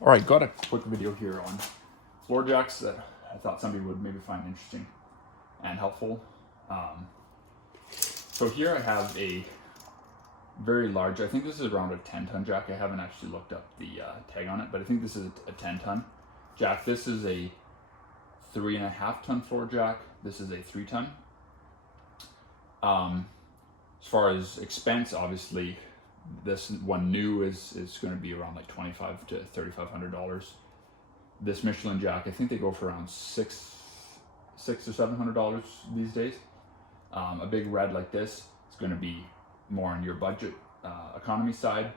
All right, got a quick video here on floor jacks that I thought somebody would maybe find interesting and helpful. So here I have a very large, I think this is around a 10-ton jack. I haven't actually looked up the tag on it, but I think this is a 10-ton jack. This is a 3.5-ton floor jack. This is a 3-ton. As far as expense, obviously, this one new is going to be around like $2,500 to $3,500. This Michelin jack, I think they go for around $600 or $700 these days. A big red like this is going to be more on your budget economy side,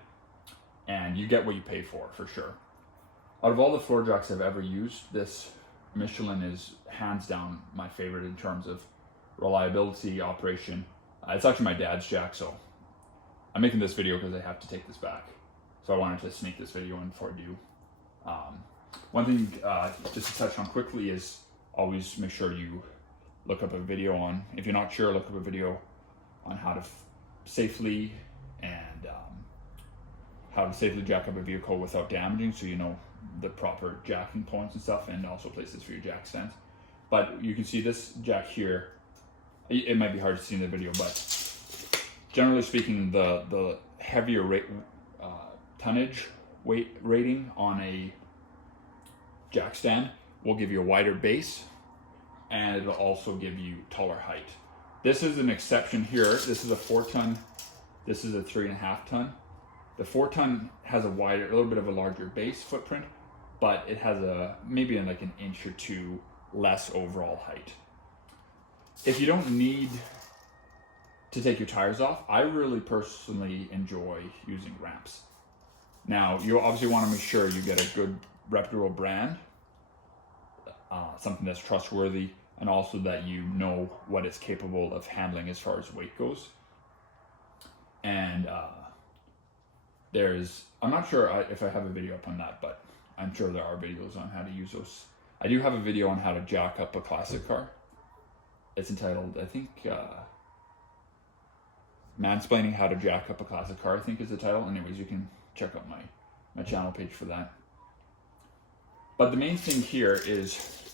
and you get what you pay for sure. Out of all the floor jacks I've ever used, this Michelin is hands down my favorite in terms of reliability, operation. It's actually my dad's jack, so I'm making this video because I have to take this back. So I wanted to sneak this video in before I do. One thing just to touch on quickly is always make sure you look up a video on, if you're not sure, look up a video on how to safely jack up a vehicle without damaging, so you know the proper jacking points and stuff, and also places for your jack stands. But you can see this jack here, it might be hard to see in the video, but generally speaking, the heavier tonnage weight rating on a jack stand will give you a wider base, and it'll also give you taller height. This is an exception here. This is a 4-ton. This is a 3.5-ton. The 4-ton has a little bit of a larger base footprint, but it has maybe like an inch or two less overall height. If you don't need to take your tires off, I really personally enjoy using ramps. Now, you obviously want to make sure you get a good reputable brand, something that's trustworthy, and also that you know what it's capable of handling as far as weight goes. And I'm not sure if I have a video up on that, but I'm sure there are videos on how to use those. I do have a video on how to jack up a classic car. It's entitled, I think, Mansplaining How to Jack Up a Classic Car, I think is the title. Anyways, you can check out my channel page for that. But the main thing here is,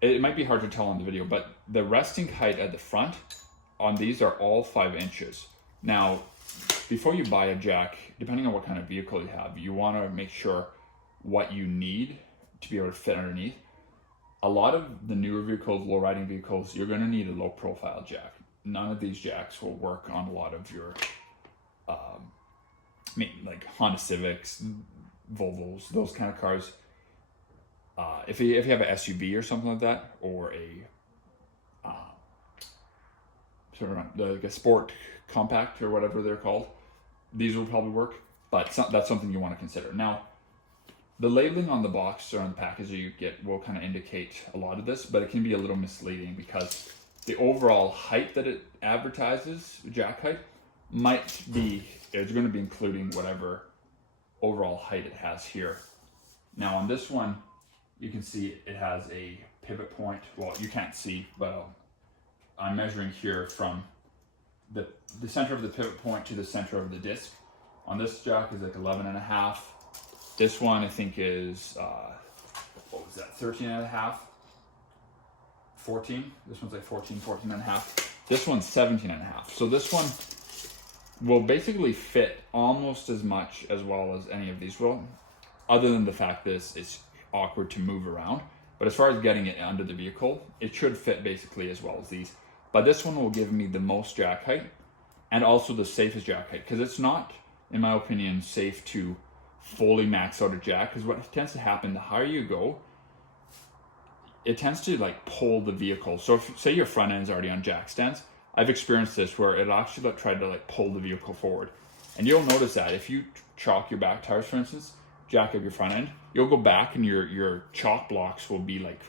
it might be hard to tell on the video, but the resting height at the front on these are all 5 inches. Now, before you buy a jack, depending on what kind of vehicle you have, you want to make sure what you need to be able to fit underneath. A lot of the newer vehicles, low riding vehicles, you're going to need a low profile jack. None of these jacks will work on a lot of your like Honda Civics, Volvos, those kind of cars. If you have an SUV or something like that, or like a sport compact or whatever they're called, these will probably work, but that's something you want to consider. Now, the labeling on the box or on the package that you get will kind of indicate a lot of this, but it can be a little misleading because the overall height that it advertises, jack height, it's going to be including whatever overall height it has here. Now on this one, you can see it has a pivot point. Well, you can't see, but I'm measuring here from the center of the pivot point to the center of the disc. On this jack is like 11.5. This one I think is, 13.5? 14. This one's like 14.5. This one's 17.5. So this one will basically fit almost as much as well as any of these will, other than the fact that it's awkward to move around. But as far as getting it under the vehicle, it should fit basically as well as these. But this one will give me the most jack height and also the safest jack height, because it's not, in my opinion, safe to fully max out a jack, because what tends to happen, the higher you go, it tends to like pull the vehicle. So if say your front end is already on jack stands, I've experienced this where it'll actually try to like pull the vehicle forward. And you'll notice that if you chalk your back tires, for instance, jack up your front end, you'll go back and your chalk blocks will be like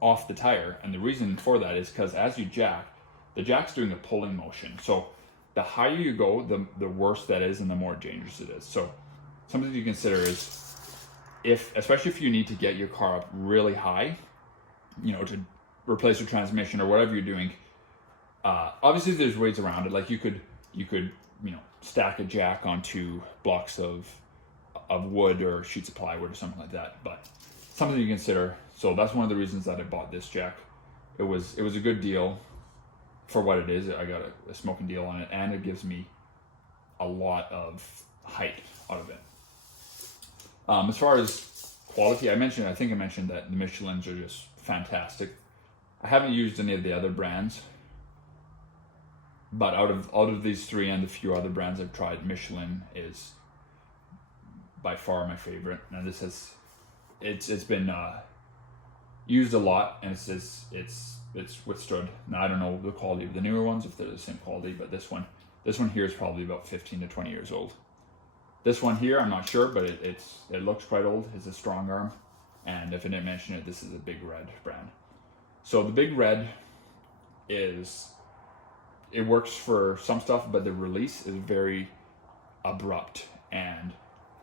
off the tire. And the reason for that is because as you jack, the jack's doing a pulling motion. So the higher you go, the worse that is and the more dangerous it is. So something to consider is, especially if you need to get your car up really high, to replace your transmission or whatever you're doing, obviously there's ways around it. Like you could stack a jack onto blocks of of wood or sheets of plywood or something like that, but something to consider. So that's one of the reasons that I bought this jack. It was a good deal for what it is. I got a smoking deal on it, and it gives me a lot of height out of it. As far as quality, I think I mentioned that the Michelins are just fantastic. I haven't used any of the other brands, but out of these three and the few other brands I've tried, Michelin is by far my favorite. And it's been used a lot, and it's withstood. Now I don't know the quality of the newer ones, if they're the same quality, but this one here is probably about 15 to 20 years old. This one here, I'm not sure, but it looks quite old. It's a strong arm, and if I didn't mention it, this is a Big Red brand. So the Big Red it works for some stuff, but the release is very abrupt, and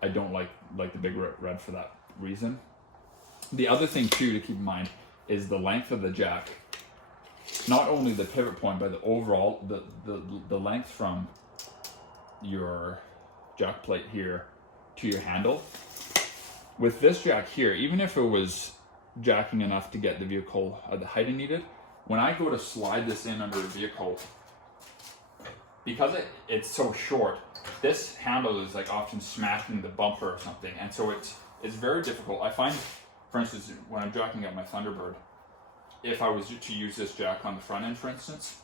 I don't like the Big Red for that reason. The other thing too to keep in mind is the length of the jack. Not only the pivot point, but the overall the length from your jack plate here to your handle. With this jack here, even if it was jacking enough to get the vehicle at the height I needed, when I go to slide this in under a vehicle, because it's so short, this handle is like often smacking the bumper or something, and so it's very difficult. I find, for instance, when I'm jacking up my Thunderbird, if I was to use this jack on the front end, for instance,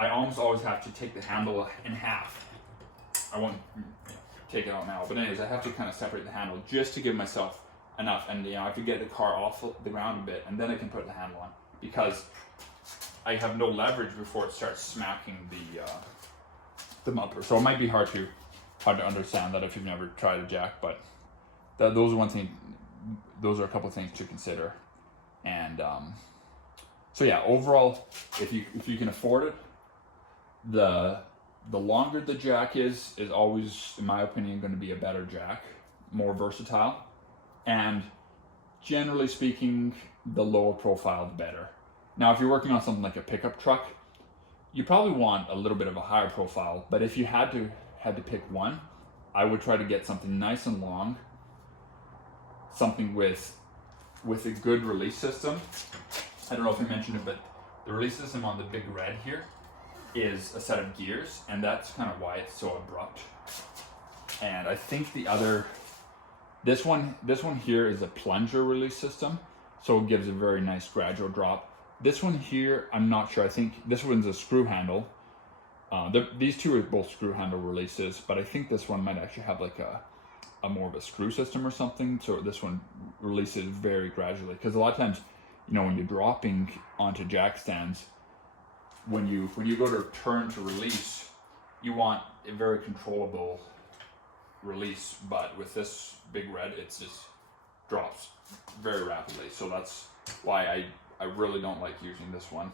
I almost always have to take the handle in half. I won't take it out now, but anyways, I have to kind of separate the handle just to give myself enough, and I have to get the car off the ground a bit, and then I can put the handle on, because I have no leverage before it starts smacking the bumper. So it might be hard to understand that if you've never tried a jack, but those are a couple of things to consider. And so yeah, overall, if you can afford it, the longer the jack is always, in my opinion, going to be a better jack, more versatile, and generally speaking, the lower profile the better. Now, if you're working on something like a pickup truck, you probably want a little bit of a higher profile, but if you had to pick one, I would try to get something nice and long, something with a good release system. I don't know if I mentioned it, but the release system on the Big Red here is a set of gears, and that's kind of why it's so abrupt. And I think this one here is a plunger release system, so it gives a very nice gradual drop. This one here, I'm not sure. I think this one's a screw handle. These two are both screw handle releases, but I think this one might actually have like a more of a screw system or something. So this one releases very gradually, because a lot of times, when you're dropping onto jack stands, when you go to turn to release, you want a very controllable release. But with this Big Red, it just drops very rapidly. So that's why I really don't like using this one,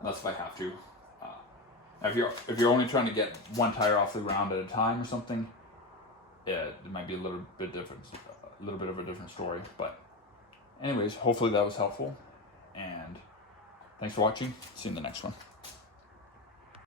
unless if I have to. If you're only trying to get one tire off the ground at a time or something, yeah, it might be a little bit of a different story. But anyways, hopefully that was helpful, and thanks for watching. See you in the next one.